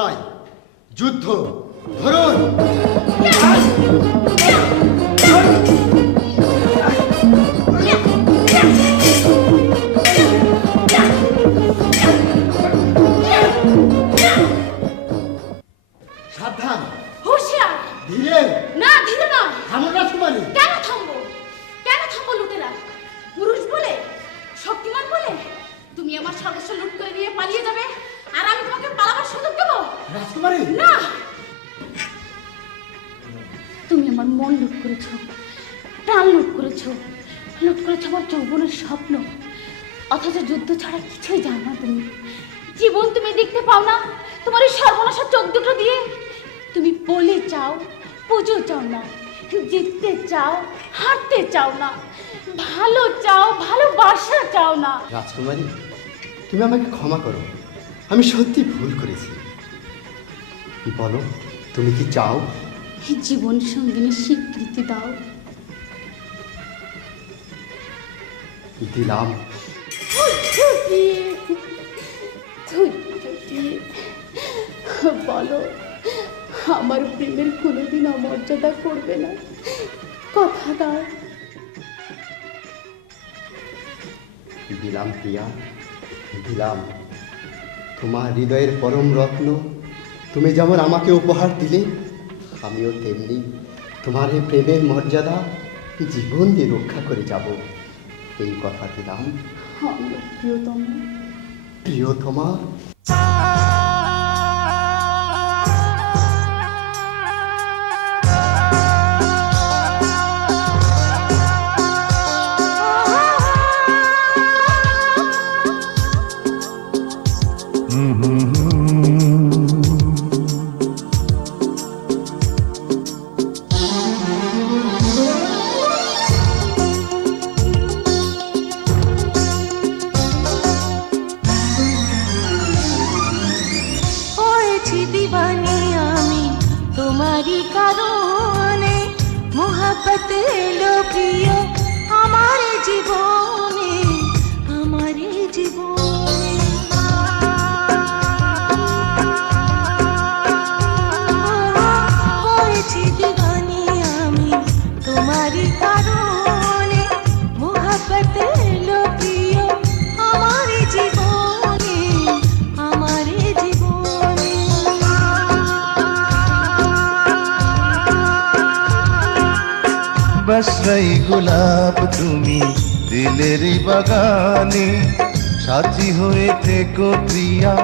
নয়, যুদ্ধ ধরুন। সাবধান, হুঁশিয়ার। ধীরে। না, ধীরে নয়। থামুন রাজকুমারী। কেন থামবো? কেন থামবো লুটেরা? পুরুষ বলে, শক্তিমান বলে তুমি আমার সর্বস্ব লুট করে নিয়ে পালিয়ে যাবে আর আমি তোমাকে পালাবার সুযোগ দেবো? রাজকুমারী না, তুমি আমার মন লুট করেছো, প্রাণ লুট করেছো, লুট করেছো আমার যৌবনের স্বপ্ন। অথচ যুদ্ধ ছাড়া কিছুই জানো না তুমি। জীবন তুমি দেখতে পাও না তোমার এই সর্বনাশা চোখ দুটো দিয়ে। তুমি বলে চাও, পুজো চাও না, জিততে চাও, হারতে চাও না, ভালো চাও, ভালোবাসা চাও না। রাজকুমারী, তুমি আমাকে ক্ষমা করো, আমি সত্যি ভুল করেছি। বলো, তুমি কি চাও? জীবন সঙ্গিনী স্বীকৃতি দাও। দিলাম। বলো, আমার প্রেমের কোনোদিন অমর্যাদা করবে না, কথা দাও। দিলাম প্রিয়া, দিলাম। তোমার হৃদয়ের পরম রত্ন তুমি যেমন আমাকে উপহার দিলে, আমিও তেমনি তোমার এই প্রেমের মর্যাদা জীবন দিয়ে রক্ষা করে যাব, এই কথা দিলাম। আমার প্রিয়তম, প্রিয়তমা। तुम्हारी कारोने मोहब्बत लो प्रिय हमारे जीवने, हमारे जीवने। होएছি दीवानी आमी तुम्हारी कारोने मोहब्बत लो प्रिय हमारे जीवने, हमारे जीवने। बस रही गुलाब তুমি দিলেরই বাগানে, সাথী হয়ে থেকো প্রিয়া।